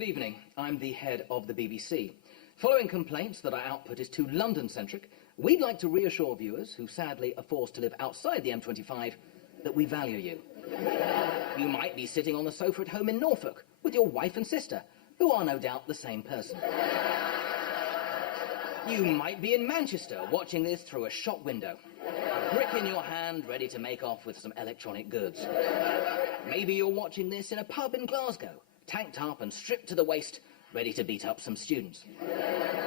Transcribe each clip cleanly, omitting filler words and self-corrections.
Good evening. I'm the head of the BBC. Following complaints that our output is too London-centric, we'd like to reassure viewers who sadly are forced to live outside the M25 that we value you. You might be sitting on the sofa at home in Norfolk with your wife and sister, who are no doubt the same person. You might be in Manchester watching this through a shop window, a brick in your hand ready to make off with some electronic goods. Maybe you're watching this in a pub in Glasgow, tanked up and stripped to the waist, ready to beat up some students.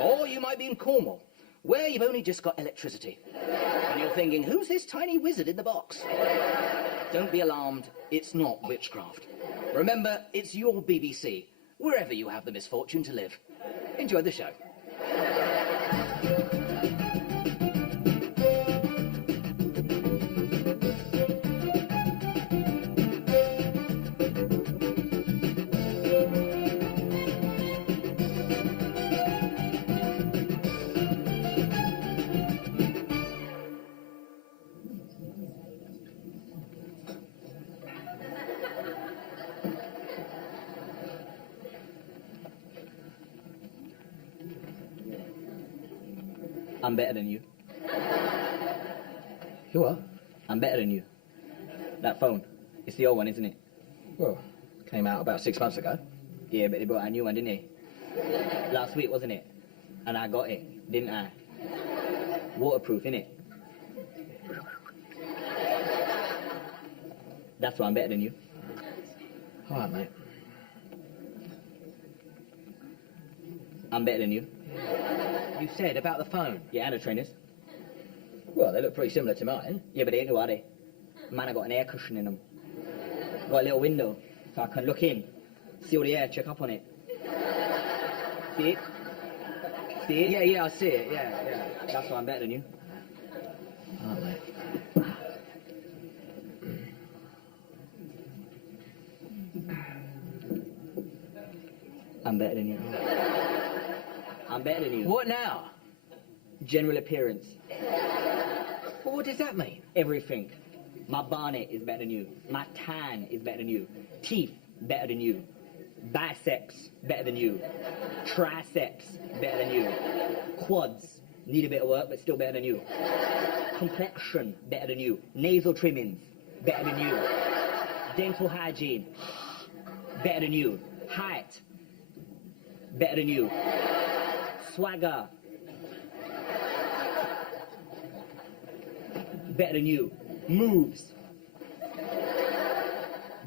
Or you might be in Cornwall, where you've only just got electricity, and you're thinking, who's this tiny wizard in the box? Don't be alarmed, it's not witchcraft. Remember, it's your BBC, wherever you have the misfortune to live. Enjoy the show. I'm better than you. You are? I'm better than you. That phone, it's the old one, isn't it? Well, came out about 6 months ago. Yeah, but they brought a new one, didn't they? Last week, wasn't it? And I got it, didn't I? Waterproof, innit? That's why I'm better than you. All right, mate. I'm better than you. You said about the phone. Yeah, and the trainers. Well, they look pretty similar to mine. Yeah, but they ain't no, are they? Man, I got an air cushion in them. Got a little window, so I can look in, see all the air, check up on it. See it? See it? Yeah, I see it, yeah. That's why I'm better than you. All right, mate. I'm better than you. I'm better than you. What now? General appearance. Well, what does that mean? Everything. My bonnet is better than you. My tan is better than you. Teeth, better than you. Biceps, better than you. Triceps, better than you. Quads, need a bit of work, but still better than you. Complexion, better than you. Nasal trimmings, better than you. Dental hygiene, better than you. Height, better than you. Swagger, better than you. Moves,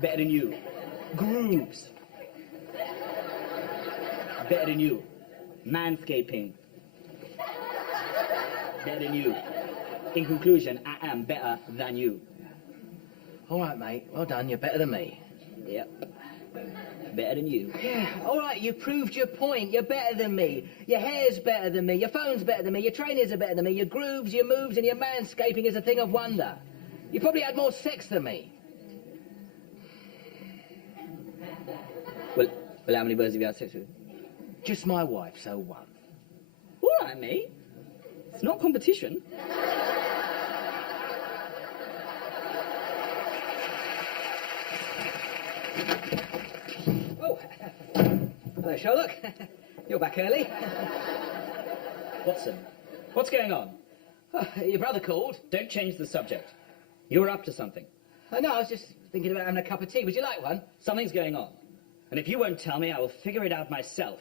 better than you. Grooves, better than you. Manscaping, better than you. In conclusion, I am better than you. All right, mate. Well done. You're better than me. Yep. Better than you. Yeah, all right, you proved your point. You're better than me. Your hair's better than me. Your phone's better than me. Your trainers are better than me. Your grooves, your moves, and your manscaping is a thing of wonder. You probably had more sex than me. Well, how many birds have you had sex with? Just my wife, so one. All right, mate. It's not competition. Oh, hello, Sherlock. You're back early. Watson, what's going on? Oh, your brother called. Don't change the subject. You're up to something. No, I was just thinking about having a cup of tea. Would you like one? Something's going on. And if you won't tell me, I will figure it out myself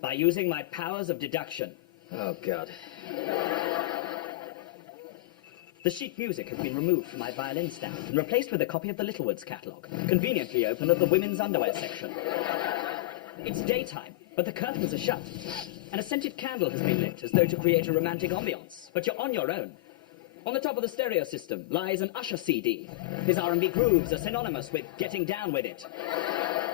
by using my powers of deduction. Oh, God. The sheet music has been removed from my violin stand and replaced with a copy of the Littlewoods catalogue, conveniently open at the women's underwear section. It's daytime, but the curtains are shut, and a scented candle has been lit as though to create a romantic ambiance. But you're on your own. On the top of the stereo system lies an Usher CD. His R&B grooves are synonymous with getting down with it.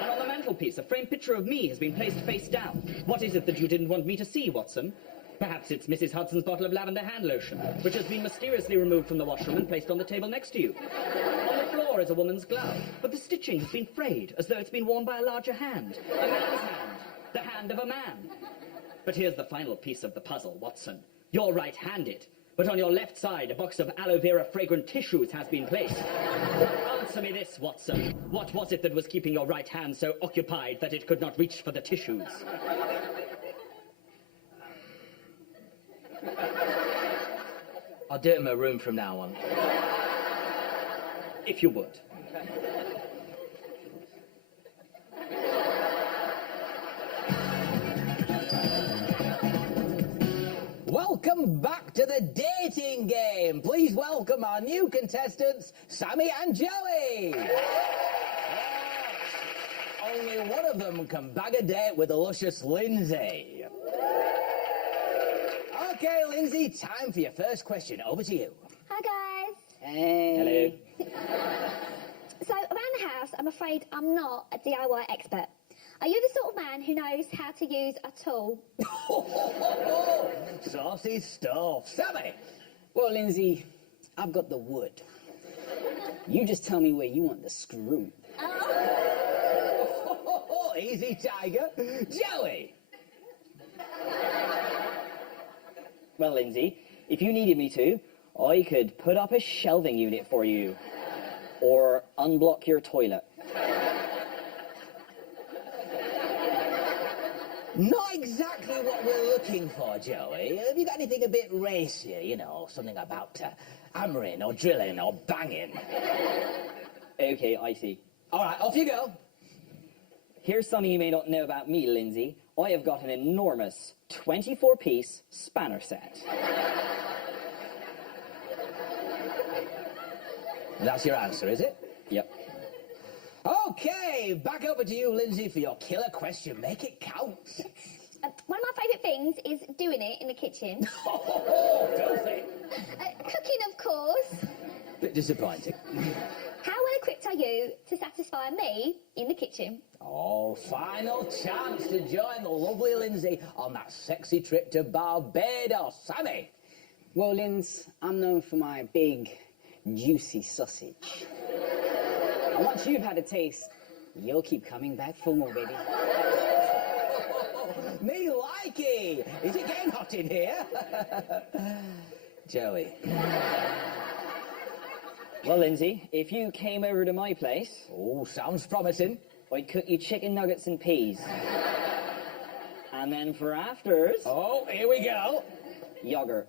And on the mantelpiece, a framed picture of me has been placed face down. What is it that you didn't want me to see, Watson? Perhaps it's Mrs. Hudson's bottle of lavender hand lotion, which has been mysteriously removed from the washroom and placed on the table next to you. On the floor is a woman's glove, but the stitching has been frayed, as though it's been worn by a larger hand. A man's hand. The hand of a man. But here's the final piece of the puzzle, Watson. You're right-handed. But on your left side, a box of aloe vera fragrant tissues has been placed. Answer me this, Watson. What was it that was keeping your right hand so occupied that it could not reach for the tissues? I'll do it in my room from now on. If you would. Welcome back to the dating game. Please welcome our new contestants, Sammy and Joey. Yes. Only one of them can bag a date with the luscious Lindsay. Okay, Lindsay, time for your first question. Over to you. Hi, guys. Hey. So, around the house, I'm afraid I'm not a DIY expert. Are you the sort of man who knows how to use a tool? Saucy stuff. Sammy. Well, Lindsay, I've got the wood. You just tell me where you want the screw. Oh, easy, Tiger. Joey. Well, Lindsay, if you needed me to, I could put up a shelving unit for you. Or unblock your toilet. Not exactly what we're looking for, Joey. Have you got anything a bit racier, you know, something about hammering or drilling or banging? Okay, I see. All right, off you go. Here's something you may not know about me, Lindsay. I have got an enormous 24-piece spanner set. That's your answer, is it? Yep. Okay, back over to you, Lindsay, for your killer question. Make it count. One of my favourite things is doing it in the kitchen. Filthy. Cooking, of course. Bit disappointing. How well equipped are you to satisfy me in the kitchen? Oh, final chance to join the lovely Lindsay on that sexy trip to Barbados. Sammy. Well, Linz, I'm known for my big, juicy sausage. And once you've had a taste, you'll keep coming back for more, baby. Me likey. Is it getting hot in here? Joey. Well, Lindsay, if you came over to my place, Oh, sounds promising. I'd cook you chicken nuggets and peas. And then for afters, Oh, here we go. yogurt.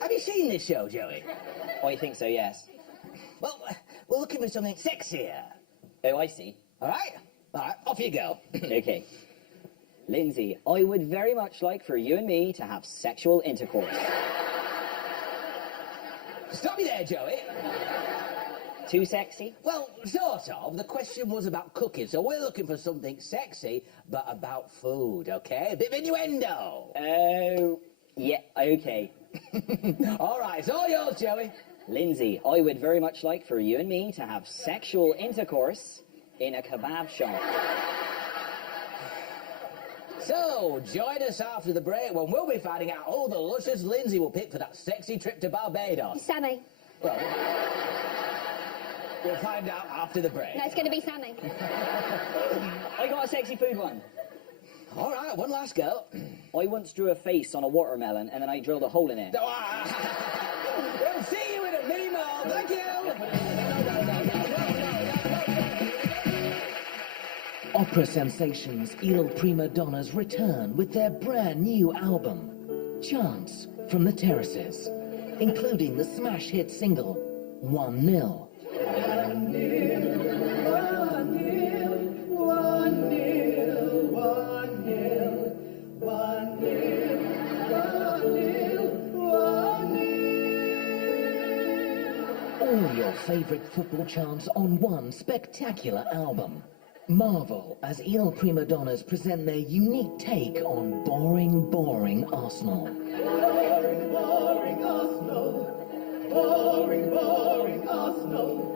Have you seen this show, Joey? I think so, yes. Well, we're looking for something sexier. Oh, I see. All right? All right, off you go. Okay. Lindsay, I would very much like for you and me to have sexual intercourse. Stop me there, Joey. Too sexy? Well, sort of. The question was about cooking, so we're looking for something sexy, but about food, okay? A bit of innuendo. Oh, yeah, okay. All right, it's all yours, Joey. Lindsay, I would very much like for you and me to have sexual intercourse in a kebab shop. So, join us after the break when we'll be finding out who the luscious Lindsay will pick for that sexy trip to Barbados. Sammy. Well, we'll find out after the break. No, it's going to be Sammy. I got a sexy food one. All right, one last go. I once drew a face on a watermelon and then I drilled a hole in it. We'll see you in a mini mall. Thank you. Opera sensations Il Prima Donnas return with their brand new album, Chants from the Terraces, including the smash hit single, 1-0. All your favourite football chants on one spectacular album. Marvel as Il Prima Donnas present their unique take on boring, boring Arsenal. Boring, boring Arsenal. Boring, boring Arsenal.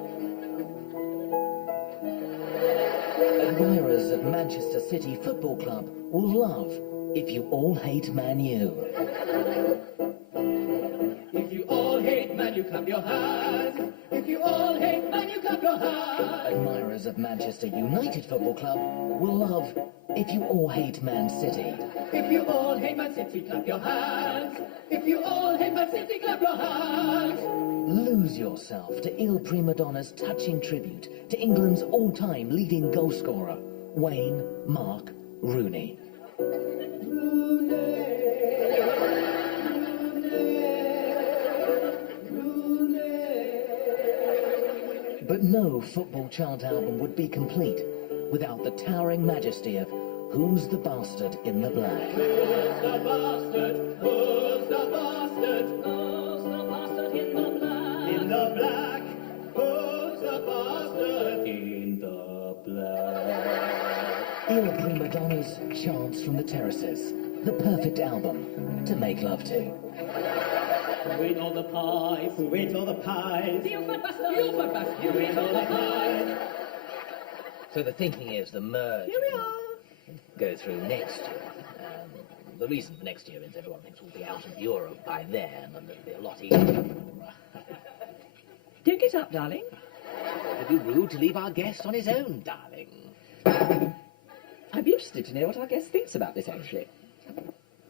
Admirers of Manchester City Football Club will love If You All Hate Man U. If you all hate Man you clap your hands. If you all hate Man, you clap your hands. Admirers of Manchester United Football Club will love If You All Hate Man City. If you all hate Man City, clap your hands. If you all hate Man City, clap your hands. Lose yourself to Il Prima Donna's touching tribute to England's all-time leading goalscorer, Wayne Mark Rooney. But no football chant album would be complete without the towering majesty of Who's the Bastard in the Black? Who's the bastard? Who's the bastard? Who's the bastard in the black? In the black. Who's the bastard? In the black. Il Prima Donna's Chants from the Terraces. The perfect album to make love to. Who ate all the pies? Who ate all the pies? You fat bastard! You fat bastard! You ate all the pies! So the thinking is the merge Here we are. go through next year. The reason for next year is everyone thinks we'll be out of Europe by then, and it'll be a lot easier. Don't get up, darling. It'd be rude to leave our guest on his own, darling. I'd be interested to know what our guest thinks about this, actually. So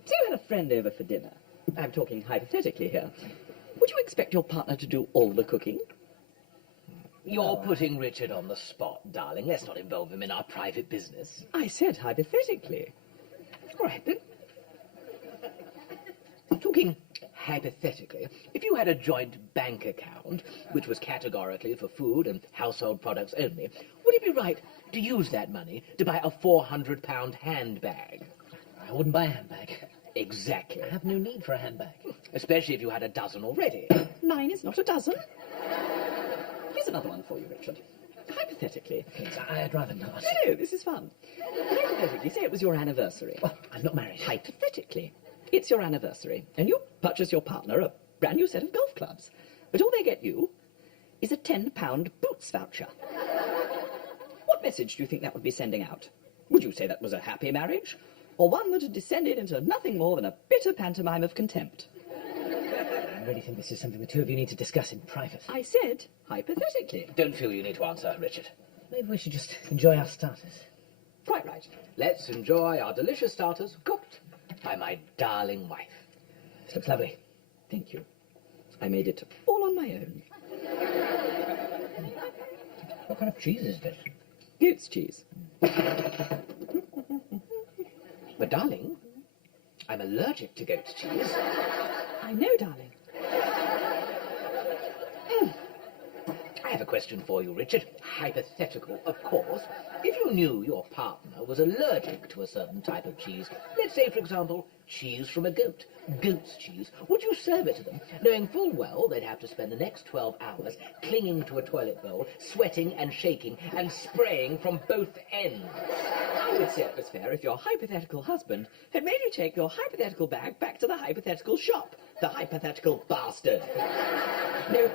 you had a friend over for dinner. I'm talking hypothetically here. Would you expect your partner to do all the cooking? You're putting Richard on the spot, darling. Let's not involve him in our private business. I said hypothetically. All right, then. Talking hypothetically, if you had a joint bank account, which was categorically for food and household products only, would it be right to use that money to buy a £400 handbag? I wouldn't buy a handbag. Exactly. I have no need for a handbag. Especially if you had a dozen already. 9 is not a dozen. Here's another one for you, Richard. Hypothetically. Yes, I'd rather not. No, this is fun. Hypothetically, say it was your anniversary. Well, I'm not married. Hypothetically, it's your anniversary, and you purchase your partner a brand new set of golf clubs. But all they get you is a £10 Boots voucher. What message do you think that would be sending out? Would you say that was a happy marriage? Or one that had descended into nothing more than a bitter pantomime of contempt? I really think this is something the two of you need to discuss in private. I said hypothetically. Don't feel you need to answer, Richard. Maybe we should just enjoy our starters. Quite right. Let's enjoy our delicious starters cooked by my darling wife. This looks lovely. Thank you. I made it all on my own. What kind of cheese is this? Goat's cheese. But, darling, I'm allergic to goat's cheese. I know, darling. I have a question for you, Richard. Hypothetical, of course. If you knew your partner was allergic to a certain type of cheese, let's say, for example, cheese from a goat, goat's cheese, would you serve it to them, knowing full well they'd have to spend the next 12 hours clinging to a toilet bowl, sweating and shaking and spraying from both ends? I would say it was fair if your hypothetical husband had made you take your hypothetical bag back to the hypothetical shop. The hypothetical bastard. No,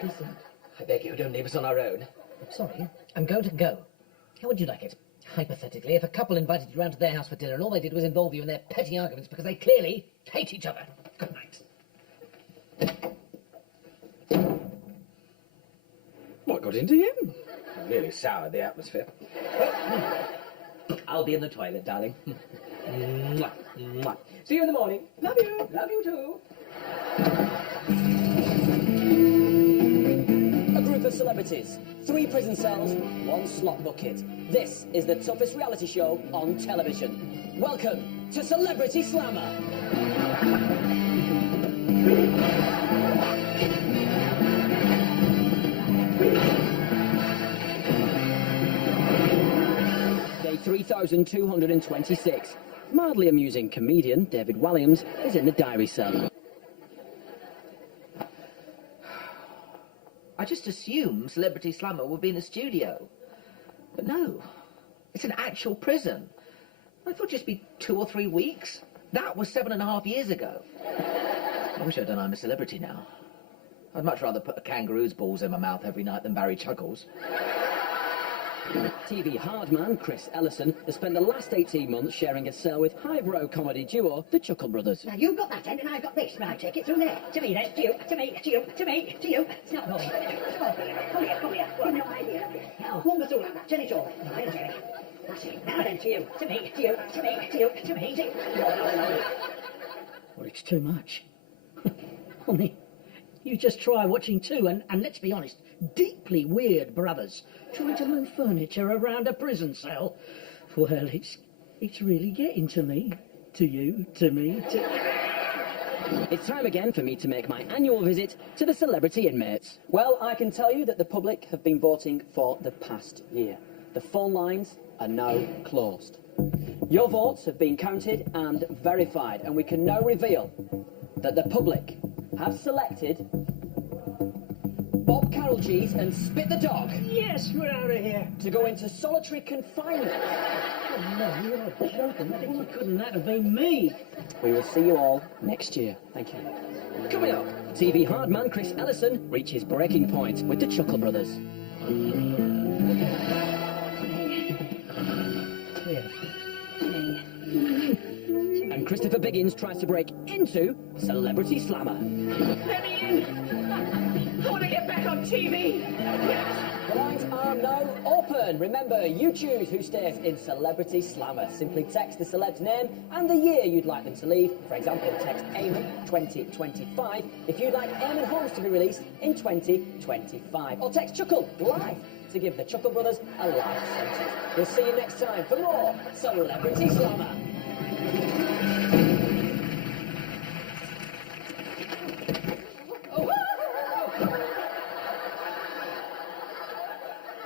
please don't. I beg you, don't leave us on our own. I'm sorry. I'm going to go. How would you like it? Hypothetically, if a couple invited you round to their house for dinner and all they did was involve you in their petty arguments because they clearly hate each other. Good night. What got into him? Really soured the atmosphere. I'll be in the toilet, darling. Mwah, mwah. See you in the morning. Love you. Love you too. A group of celebrities, 3 prison cells, 1 slot bucket. This is the toughest reality show on television. Welcome to Celebrity Slammer. Day 3226. Mildly amusing comedian David Walliams is in the diary cell. I just assumed Celebrity Slammer would be in the studio. But no, it's an actual prison. I thought it'd just be 2 or 3 weeks. That was 7.5 years ago. I wish I'd done I'm a Celebrity now. I'd much rather put a kangaroo's balls in my mouth every night than Barry Chuckles. TV hardman Chris Ellison has spent the last 18 months sharing a cell with highbrow comedy duo the Chuckle Brothers. Now, you've got that end and I've got this. Right, take it through there. To me then, to you, to me, to you, to me, to you. It's not going. Come here. Well, no idea. Now, one go through like that. Turn it over. Right, okay. That's it. Now then, to you, to me, to you, to me, to you, to me, to you. Well, it's too much. Only, you just try watching two, and let's be honest, deeply weird brothers trying to move furniture around a prison cell. Well, it's really getting to me, to you, to me, to... It's time again for me to make my annual visit to the celebrity inmates. Well, I can tell you that the public have been voting for the past year. The phone lines are now closed. Your votes have been counted and verified, and we can now reveal that the public have selected Bob Carroll Cheese and Spit the Dog. Yes, we're out of here. To go into solitary confinement. Oh, no, you're joking. Why couldn't that have been me? We will see you all next year. Thank you. Coming up, TV hardman Chris Ellison reaches breaking point with the Chuckle Brothers. And Christopher Biggins tries to break into Celebrity Slammer. Let me in! I want to get back on TV! The lines are now open. Remember, you choose who stays in Celebrity Slammer. Simply text the celeb's name and the year you'd like them to leave. For example, text Eamon 2025 if you'd like Eamon Holmes to be released in 2025. Or text Chuckle live to give the Chuckle Brothers a life sentence. We'll see you next time for more Celebrity Slammer.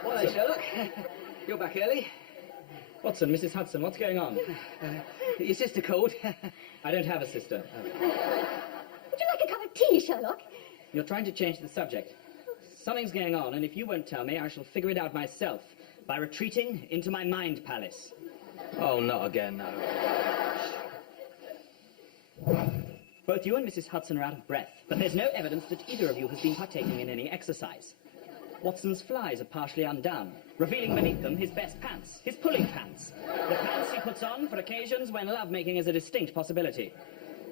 Hello, Sherlock. You're back early. Watson, Mrs. Hudson, what's going on? Your sister called. I don't have a sister. Would you like a cup of tea, Sherlock? You're trying to change the subject. Something's going on, and if you won't tell me, I shall figure it out myself by retreating into my mind palace. Oh, not again, no. Both you and Mrs. Hudson are out of breath, but there's no evidence that either of you has been partaking in any exercise. Watson's flies are partially undone, revealing beneath them his best pants, his pulling pants. The pants he puts on for occasions when lovemaking is a distinct possibility.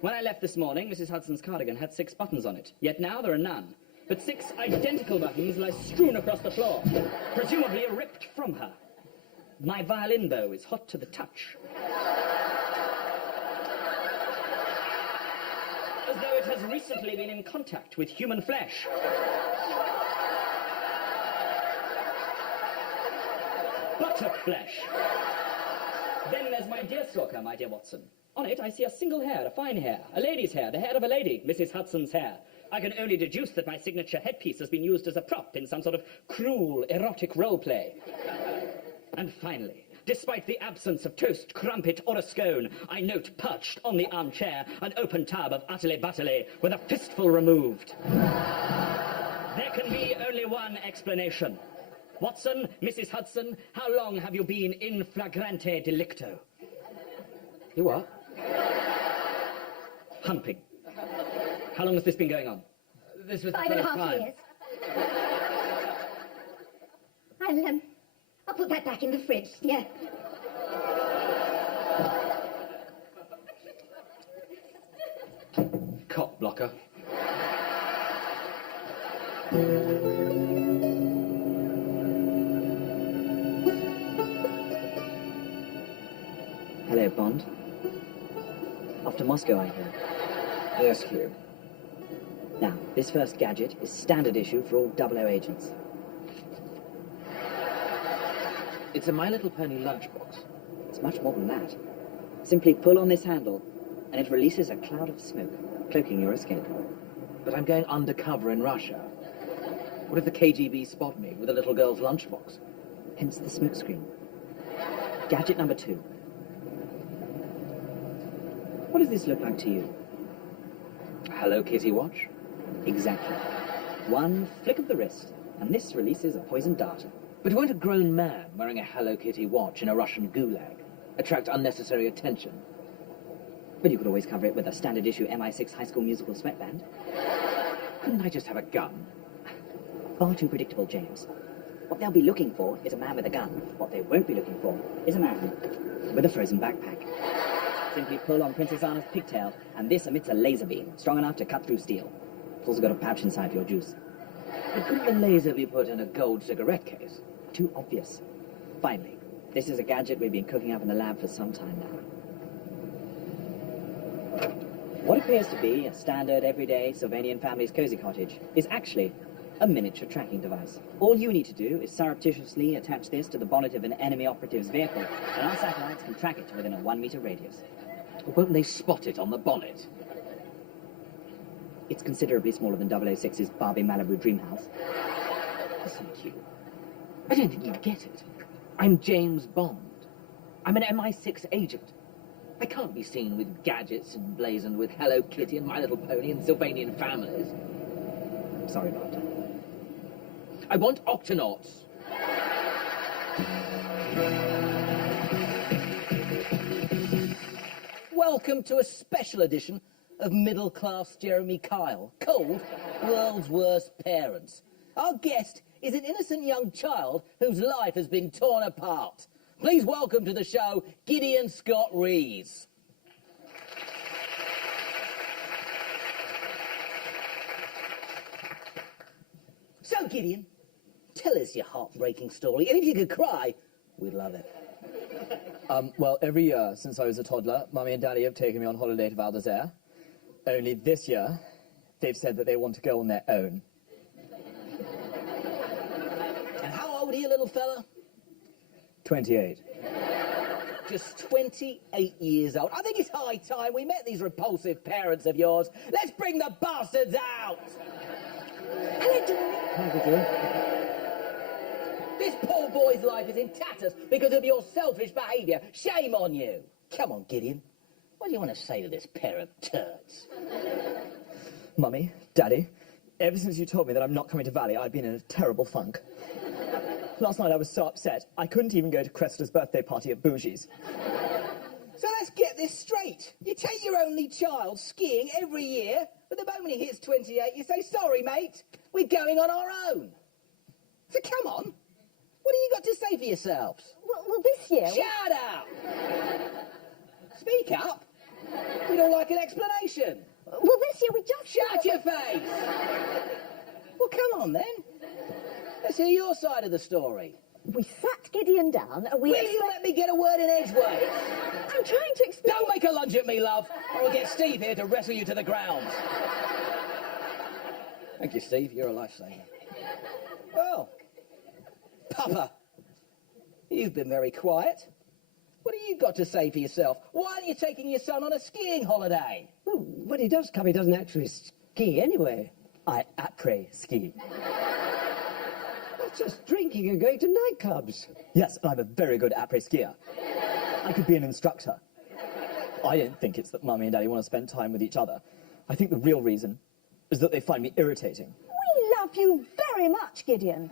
When I left this morning, Mrs. Hudson's cardigan had 6 buttons on it, yet now there are none. But 6 identical buttons lie strewn across the floor, presumably ripped from her. My violin bow is hot to the touch. As though it has recently been in contact with human flesh. Buttock flesh. Then there's my deerstalker, my dear Watson. On it I see a single hair, a fine hair, a lady's hair, the hair of a lady, Mrs. Hudson's hair. I can only deduce that my signature headpiece has been used as a prop in some sort of cruel, erotic role play. And finally, despite the absence of toast, crumpet, or a scone, I note perched on the armchair an open tub of utterly butterly with a fistful removed. There can be only one explanation. Watson, Mrs. Hudson, how long have you been in flagrante delicto? You what? Humping. How long has this been going on? This was the 5.5 first time. years. I'll put that back in the fridge, yeah. Cock blocker. Hello, Bond. Off to Moscow, I hear. Yes, Hugh. Now, this first gadget is standard issue for all 00 agents. It's a My Little Pony lunchbox. It's much more than that. Simply pull on this handle, and it releases a cloud of smoke, cloaking your escape. But I'm going undercover in Russia. What if the KGB spot me with a little girl's lunchbox? Hence the smoke screen. Gadget number 2. What does this look like to you? A Hello Kitty watch? Exactly. One flick of the wrist, and this releases a poison dart. But won't a grown man wearing a Hello Kitty watch in a Russian gulag attract unnecessary attention? But you could always cover it with a standard issue MI6 High School Musical sweatband. Couldn't I just have a gun? Far too predictable, James. What they'll be looking for is a man with a gun. What they won't be looking for is a man with a frozen backpack. Simply pull on Princess Anna's pigtail, and this emits a laser beam strong enough to cut through steel. It's also got a pouch inside for your juice. But couldn't the laser be put in a gold cigarette case? Too obvious. Finally, this is a gadget we've been cooking up in the lab for some time now. What appears to be a standard, everyday Sylvanian family's cozy cottage is actually a miniature tracking device. All you need to do is surreptitiously attach this to the bonnet of an enemy operative's vehicle, and our satellites can track it to within a 1-meter radius. Won't they spot it on the bonnet? It's considerably smaller than 006's Barbie Malibu dream house. Listen, Hugh. I don't think you get it. I'm James Bond. I'm an MI6 agent. I can't be seen with gadgets emblazoned with Hello Kitty and My Little Pony and Sylvanian families. Sorry about that. I want octonauts. Welcome to a special edition of middle-class Jeremy Kyle, called World's Worst Parents. Our guest is an innocent young child whose life has been torn apart. Please welcome to the show, Gideon Scott Rees. So, Gideon, tell us your heartbreaking story, and if you could cry, we'd love it. Well, every year since I was a toddler, Mummy and Daddy have taken me on holiday to Val d'Isere. Only this year, they've said that they want to go on their own. And how old are you, little fella? 28. Just 28 years old. I think it's high time we met these repulsive parents of yours. Let's bring the bastards out! Hello, Jeremy. This poor boy's life is in tatters because of your selfish behaviour. Shame on you. Come on, Gideon. What do you want to say to this pair of turds? Mummy, Daddy, ever since you told me that I'm not coming to Valley, I've been in a terrible funk. Last night I was so upset, I couldn't even go to Cressida's birthday party at Bougie's. So let's get this straight. You take your only child skiing every year, but the moment he hits 28, you say, sorry, mate, we're going on our own. So come on. What have you got to say for yourselves? Well, this year... Shut up! Speak up. We don't like an explanation. Well, this year we just... Shut your face! Well, come on, then. Let's hear your side of the story. We sat Gideon down and we... Will you let me get a word in edgeways? I'm trying to explain... Don't make a lunge at me, love, or I'll get Steve here to wrestle you to the ground. Thank you, Steve. You're a lifesaver. Well, Papa, you've been very quiet. What have you got to say for yourself? Why aren't you taking your son on a skiing holiday? Well, when he does come, he doesn't actually ski anyway. I après ski. That's just drinking and going to nightclubs. Yes, I'm a very good après skier. I could be an instructor. I don't think it's that Mummy and Daddy want to spend time with each other. I think the real reason is that they find me irritating. We love you very much, Gideon.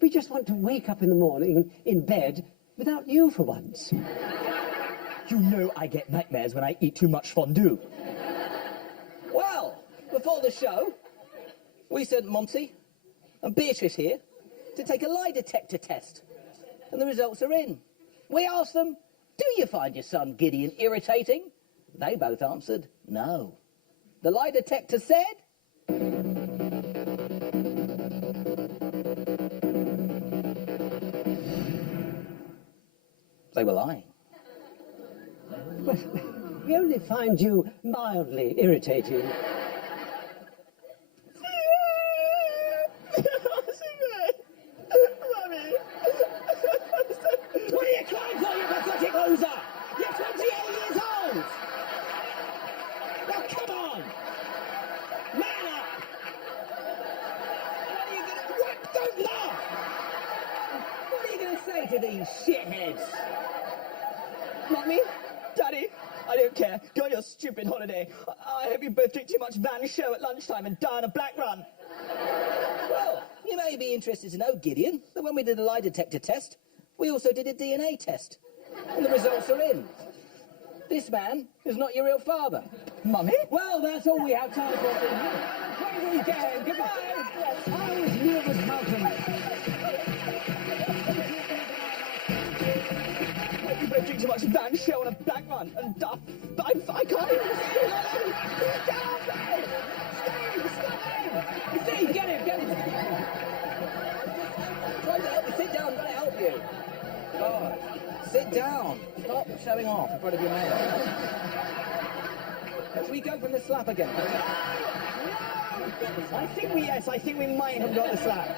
We just want to wake up in the morning in bed without you for once. You know I get nightmares when I eat too much fondue. Well, before the show, we sent Monty and Beatrice here to take a lie detector test. And the results are in. We asked them, do you find your son Gideon irritating? They both answered, no. The lie detector said... They were lying. We only find you mildly irritating. What are you crying for, you pathetic loser? You're 28 years old! Now, come on! Man up! What are you gonna... What? Don't laugh! What are you gonna say to these shitheads? Mummy, Daddy, I don't care. Go on your stupid holiday. I hope you both drink too much Van Show at lunchtime and die on a black run. Well, you may be interested to know, Gideon, that when we did the lie detector test, we also did a DNA test. And the results are in. This man is not your real father. Mummy? Well, that's all we have time for tonight. Have a great weekend. Goodbye. I was near as mountain. show on a black one, and I can't even see it. Sit down, Steve! Steve, stop him! Steve, get him! Trying to help you. Sit down. I'm trying to help you. God. Sit down. Stop showing off in front of your mate. Should we go from the slap again? I think we might have got the slap.